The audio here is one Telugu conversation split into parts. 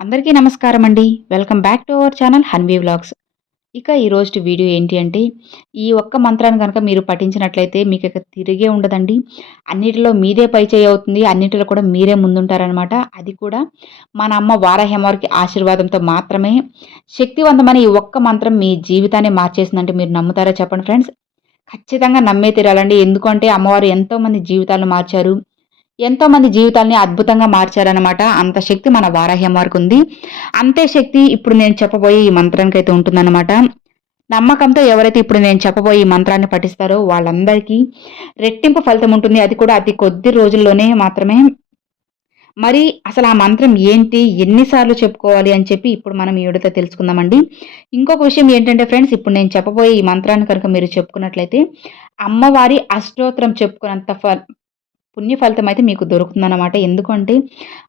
అందరికీ నమస్కారం అండి. Welcome back to our channel Hanvi vlogs. ఇక ఈరోజు వీడియో ఏంటి అంటే, ఈ ఒక్క మంత్రాన్ని గనక మీరు పఠించినట్లయితే మీకిక తిరిగే ఉండదండి. అన్నిటిలో మీదే పైచేయి అవుతుంది. అన్నిటిలో కూడా మీరే ముందుంటారనమాట. అది కూడా మన అమ్మ వారాహి అమ్మవారికి ఆశీర్వాదంతో మాత్రమే. శక్తివంతమైన ఈ ఒక్క మంత్రం మీ జీవితాన్ని మార్చేసిందంటే మీరు నమ్ముతారా చెప్పండి ఫ్రెండ్స్? ఖచ్చితంగా నమ్మే తీరాలండి. ఎందుకంటే అమ్మవారు ఎంతోమంది జీవితాలను మార్చారు. ఎంతోమంది జీవితాల్ని అద్భుతంగా మార్చారనమాట. అంత శక్తి మన వారాహి అమ్మవారికుంది. అంతే శక్తి ఇప్పుడు నేను చెప్పబోయే ఈ మంత్రానికైతే ఉంటుందన్నమాట. నమ్మకంతో ఎవరైతే ఇప్పుడు నేను చెప్పబోయే ఈ మంత్రాన్ని పఠిస్తారో వాళ్ళందరికీ రెట్టింపు ఫలితం ఉంటుంది. అది కూడా అతి కొద్ది రోజుల్లోనే మాత్రమే. మరి అసలు ఆ మంత్రం ఏంటి? ఎన్ని సార్లు చెప్పుకోవాలి అని చెప్పి ఇప్పుడు మనం ఈ వీడియోతో తెలుసుకుందామండి. ఇంకొక విషయం ఏంటంటే ఫ్రెండ్స్, ఇప్పుడు నేను చెప్పబోయే ఈ మంత్రాన్ని కనుక మీరు చెప్పుకున్నట్లయితే అమ్మవారి అష్టోత్తరం చెప్పుకున్నంత పుణ్య ఫలితం అయితే మీకు దొరుకుతుందన్నమాట. ఎందుకంటే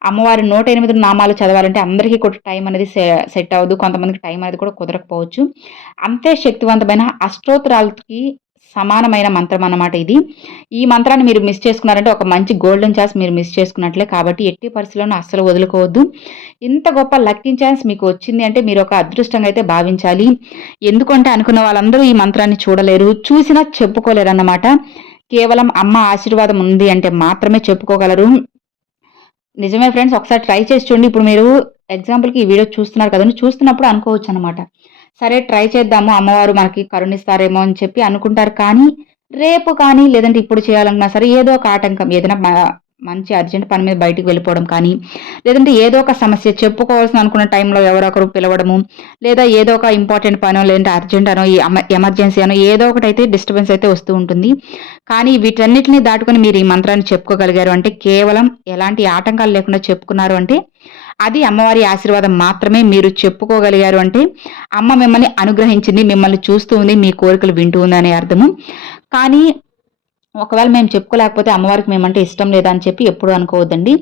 అమ్మవారి 108 నామాలు చదవాలంటే అందరికీ కూడా టైం అనేది సెట్ అవ్వదు. కొంతమందికి టైం అనేది కూడా కుదరకపోవచ్చు. అంతే శక్తివంతమైన అష్టోత్తరాలకి సమానమైన మంత్రం అన్నమాట ఇది. ఈ మంత్రాన్ని మీరు మిస్ చేసుకున్నారంటే ఒక మంచి గోల్డెన్ ఛాన్స్ మీరు మిస్ చేసుకున్నట్లే. కాబట్టి ఎట్టి పరిస్థితుల్లోనూ అస్సలు వదులుకోవద్దు. ఇంత గొప్ప లక్కీ ఛాన్స్ మీకు వచ్చింది అంటే మీరు ఒక అదృష్టంగా అయితే భావించాలి. ఎందుకంటే అనుకున్న వాళ్ళందరూ ఈ మంత్రాన్ని చూడలేరు. చూసినా చెప్పుకోలేరన్నమాట. కేవలం అమ్మ ఆశీర్వాదం ఉంది అంటే మాత్రమే చెప్పుకోగలరు. నిజమే ఫ్రెండ్స్, ఒకసారి ట్రై చేసి చూడండి. ఇప్పుడు మీరు ఎగ్జాంపుల్‌కి ఈ వీడియో చూస్తున్నారు కదండీ! చూస్తున్నప్పుడు అనుకోవచ్చనమాట. సరే ట్రై చేద్దాము, అమ్మవారు మనకి కరుణిస్తారేమో అని చెప్పి అనుకుంటారు. కానీ రేపు కానీ లేదంటే ఇప్పుడు చేయాలనుకున్నా సరే ఏదో ఒక ఆటంకం ఏదైనా మంచి అర్జెంట్ పని మీద బయటికి వెళ్ళిపోవడం కానీ, లేదంటే ఏదో ఒక సమస్య చెప్పుకోవాల్సిన అనుకున్న టైంలో ఎవరో ఒకరు పిలవడము, లేదా ఏదో ఒక ఇంపార్టెంట్ పనో లేదంటే అర్జెంట్ అనో, ఎమర్జెన్సీ అనో ఏదో ఒకటైతే డిస్టర్బెన్స్ అయితే వస్తూ ఉంటుంది. కానీ వీటన్నిటిని దాటుకొని మీరు ఈ మంత్రాన్ని చెప్పుకోగలిగారు అంటే కేవలం ఎలాంటి ఆటంకాలు లేకుండా చెప్పుకున్నారు అంటే అది అమ్మవారి ఆశీర్వాదం మాత్రమే. మీరు చెప్పుకోగలిగారు అంటే అమ్మ మిమ్మల్ని అనుగ్రహించింది, మిమ్మల్ని చూస్తూ ఉంది, మీ కోరికలు వింటూ ఉంది అనే అర్థము. కానీ ఒకవేళ మేము చెప్పుకోలేకపోతే అమ్మవారికి మేమంటే ఇష్టం లేదా అని చెప్పి ఎప్పుడు అనుకోవద్దండి.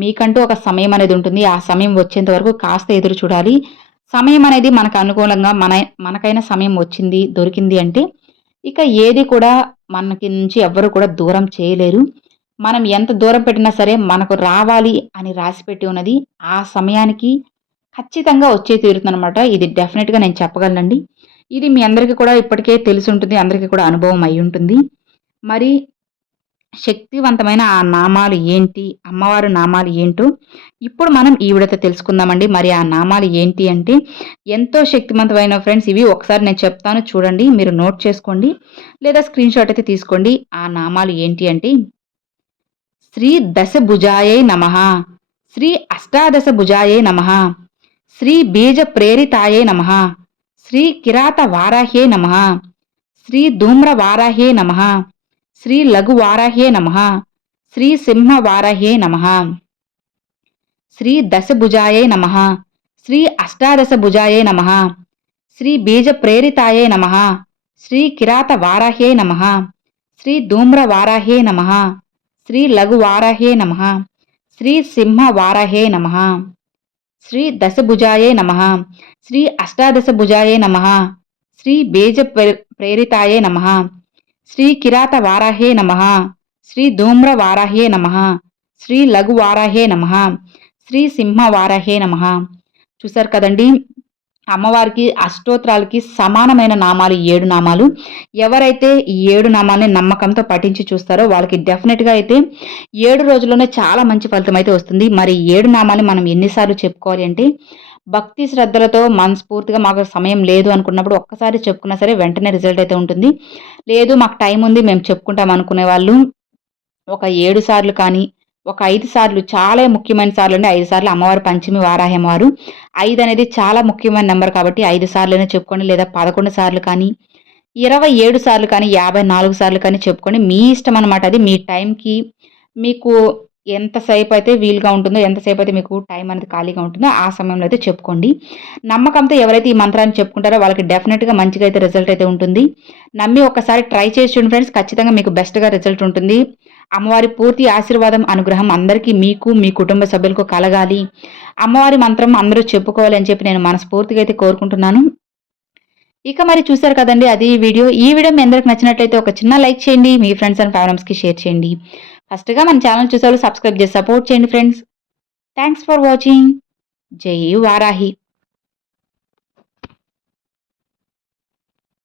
మీకంటూ ఒక సమయం అనేది ఉంటుంది. ఆ సమయం వచ్చేంత వరకు కాస్త ఎదురు చూడాలి. సమయం అనేది మనకు అనుకూలంగా మనకైన సమయం వచ్చింది, దొరికింది అంటే ఇక ఏది కూడా మనకి నుంచి ఎవ్వరు కూడా దూరం చేయలేరు. మనం ఎంత దూరం పెట్టినా సరే మనకు రావాలి అని రాసిపెట్టి ఉన్నది ఆ సమయానికి ఖచ్చితంగా వచ్చే తీరుతుందనమాట. ఇది డెఫినిట్‌గా నేను చెప్పగలనండి. ఇది మీ అందరికీ కూడా ఇప్పటికే తెలిసుంటుంది. అందరికీ కూడా అనుభవం అయ్యుంటుంది. మరి శక్తివంతమైన ఆ నామాలు ఏంటి? అమ్మవారు నామాలు ఏంటో ఇప్పుడు మనం ఈ వీడియోతో తెలుసుకుందామండి. మరి ఆ నామాలు ఏంటి అంటే ఎంతో శక్తివంతమైన ఫ్రెండ్స్ ఇవి. ఒకసారి నేను చెప్తాను చూడండి. మీరు నోట్ చేసుకోండి. లేదా స్క్రీన్‌షాట్ అయితే తీసుకోండి. ఆ నామాలు ఏంటి అంటే శ్రీ దశభుజాయై నమః, శ్రీ అష్టాదశ భుజాయై నమః, శ్రీ బీజ ప్రేరితాయై నమః, శ్రీ కిరాత వారాహ్యై నమః, శ్రీ ధూమ్ర వారాహ్యై నమః, శ్రీ లఘు వారాహ్యై నమః, శ్రీ సింహ వారాహ్యై నమః, శ్రీ దశభుజాయై నమః, శ్రీ అష్టాదశ భుజాయై నమః, శ్రీ బీజ ప్రేరితాయై నమః, శ్రీ కిరాత వారాహ్యై నమః, శ్రీ ధూమ్ర వారాహ్యై నమః, శ్రీ లఘు వారాహ్యై నమః, శ్రీ సింహ వారాహ్యై నమః, శ్రీ దశభుజాయై నమః, శ్రీ అష్టాదశ భుజాయై నమః, శ్రీ బీజ ప్రేరితాయై నమః, శ్రీ కిరాత వారాహ్యై నమః, శ్రీ ధూమ్ర వారాహ్యై నమః, శ్రీ లఘు వారాహ్యై నమః, శ్రీ సింహ వారాహ్యై నమః. చూసారు కదండి, అమ్మవారికి అష్టోత్తరాలకి సమానమైన నామాలు 7 నామాలు. ఎవరైతే ఈ 7 నామాల్ని నమ్మకంతో పఠించి చూస్తారో వాళ్ళకి డెఫినెట్‌గా అయితే 7 రోజుల్లోనే చాలా మంచి ఫలితం అయితే వస్తుంది. మరి 7 నామాల్ని మనం ఎన్నిసార్లు చెప్పుకోవాలి అంటే భక్తి శ్రద్ధలతో మనస్ఫూర్తిగా మాకు సమయం లేదు అనుకున్నప్పుడు ఒక్కసారి చెప్పుకున్నా సరే వెంటనే రిజల్ట్ అయితే ఉంటుంది. లేదు మాకు టైం ఉంది మేము చెప్పుకుంటాం అనుకునే వాళ్ళు ఒక 7 సార్లు కానీ, ఒక 5 సార్లు చాలా ముఖ్యమైన సార్లండి. 5 సార్లు అమ్మవారు పంచమి వారాహి అమ్మవారు. 5 అనేది చాలా ముఖ్యమైన నంబర్ కాబట్టి 5 సార్లైనా చెప్పుకోండి. లేదా 11 సార్లు కానీ, 27 సార్లు కానీ, 54 సార్లు కానీ చెప్పుకోండి. మీ ఇష్టం అనమాట అది. మీ టైంకి మీకు ఎంతసేపయితే వీలుగా ఉంటుందో, ఎంతసేపయితే మీకు టైం అనేది ఖాళీగా ఉంటుందో ఆ సమయంలో అయితే చెప్పుకోండి. నమ్మకంతో ఎవరైతే ఈ మంత్రాన్ని చెప్పుకుంటారో వాళ్ళకి డెఫినిట్‌గా మంచిగా అయితే రిజల్ట్ అయితే ఉంటుంది. నమ్మి ఒక్కసారి ట్రై చేసి చూడండి ఫ్రెండ్స్. ఖచ్చితంగా మీకు బెస్ట్‌గా రిజల్ట్ ఉంటుంది. అమ్మవారి పూర్తి ఆశీర్వాదం, అనుగ్రహం అందరికీ మీకు, మీ కుటుంబ సభ్యులకు కలగాలి. అమ్మవారి మంత్రం అందరూ చెప్పుకోవాలి అని చెప్పి నేను మనస్ఫూర్తిగా అయితే కోరుకుంటున్నాను. ఇక మరి చూసారు కదండీ అది ఈ వీడియో. ఈ వీడియో మీ అందరికి నచ్చినట్లయితే ఒక చిన్న లైక్ చేయండి. మీ ఫ్రెండ్స్ అండ్ ఫ్యామిలీస్‌కి షేర్ చేయండి. ఫస్ట్‌గా మన ఛానల్ చూసేవాళ్ళు సబ్స్క్రైబ్ చేసి సపోర్ట్ చేయండి ఫ్రెండ్స్. Thanks for watching. జై వారాహి.